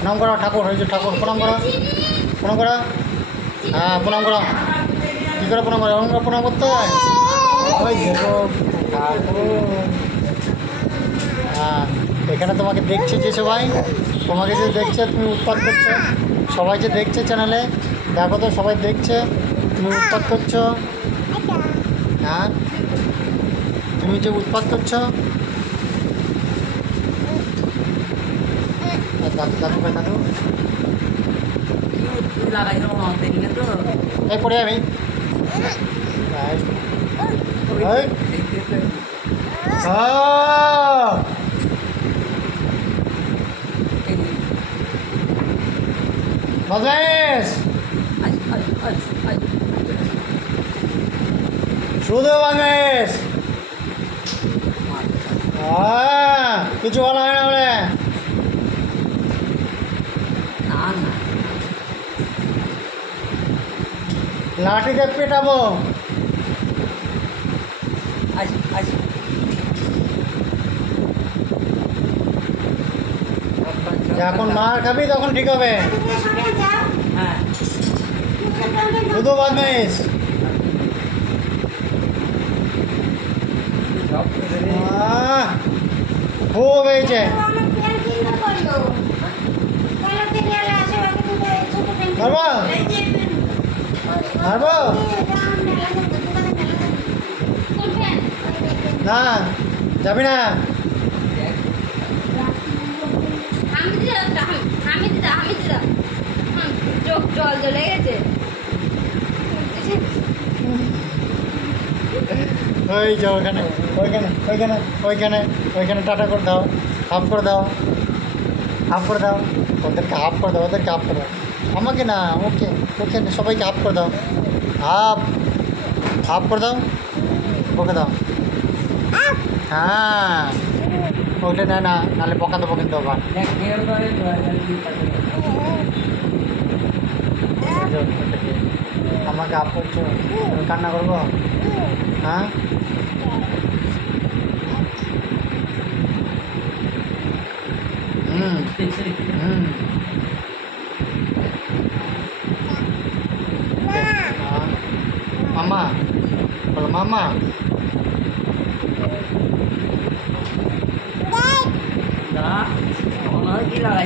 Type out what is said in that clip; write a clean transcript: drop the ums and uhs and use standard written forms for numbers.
প্রণাম করো ঠাকুর, ওই যে ঠাকুর প্রণাম করো, প্রণাম করো। হ্যাঁ প্রণাম করো। কী করে প্রণাম করো? এমন করে প্রণাম করতে হয়। ওই দেখো ঠাকুর। হ্যাঁ, এখানে তোমাকে দেখছে যে সবাই, তোমাকে যে দেখছে তুমি উৎপাত করছো, সবাই যে দেখছে চ্যানেলে, দেখো তো সবাই দেখছে তুমি উৎপাত করছো। হ্যাঁ, তুমি যে উৎপাত করছো। দাদু দাদু ভাই দাদু এই পড়ে যাবি। বদমাইশ শুধু বদমাইশ। কিছু বলা হয় না বলে লাঠিতে পেটাবো। যখন মার খাবি তখন ঠিক হবে। শুধু বদমাইশ। খুব হয়েছে। মারবো মারবো না, যাবি না। জল জ্বলে গেছে। ওই যে ওইখানে ওইখানে ওইখানে ওইখানে ওইখানে টাটা করে দাও, হাফ করে দাও, হাফ করে দাও। ওদেরকে হাফ করে দাও, ওদেরকে হাফ করে দাও, আমাকে না, ওকে ওকে সবাইকে হাফ করে দাও, হাফ হাফ করে দাও, ওকে দাও। হ্যাঁ ওইটা নেয় না, নাহলে বকা দেবো কিন্তু আবার। আমাকে হাফ করছো, আমি কান্না করবো? হ্যাঁ হুম হুম মামা বলো মামা। কি লাগাই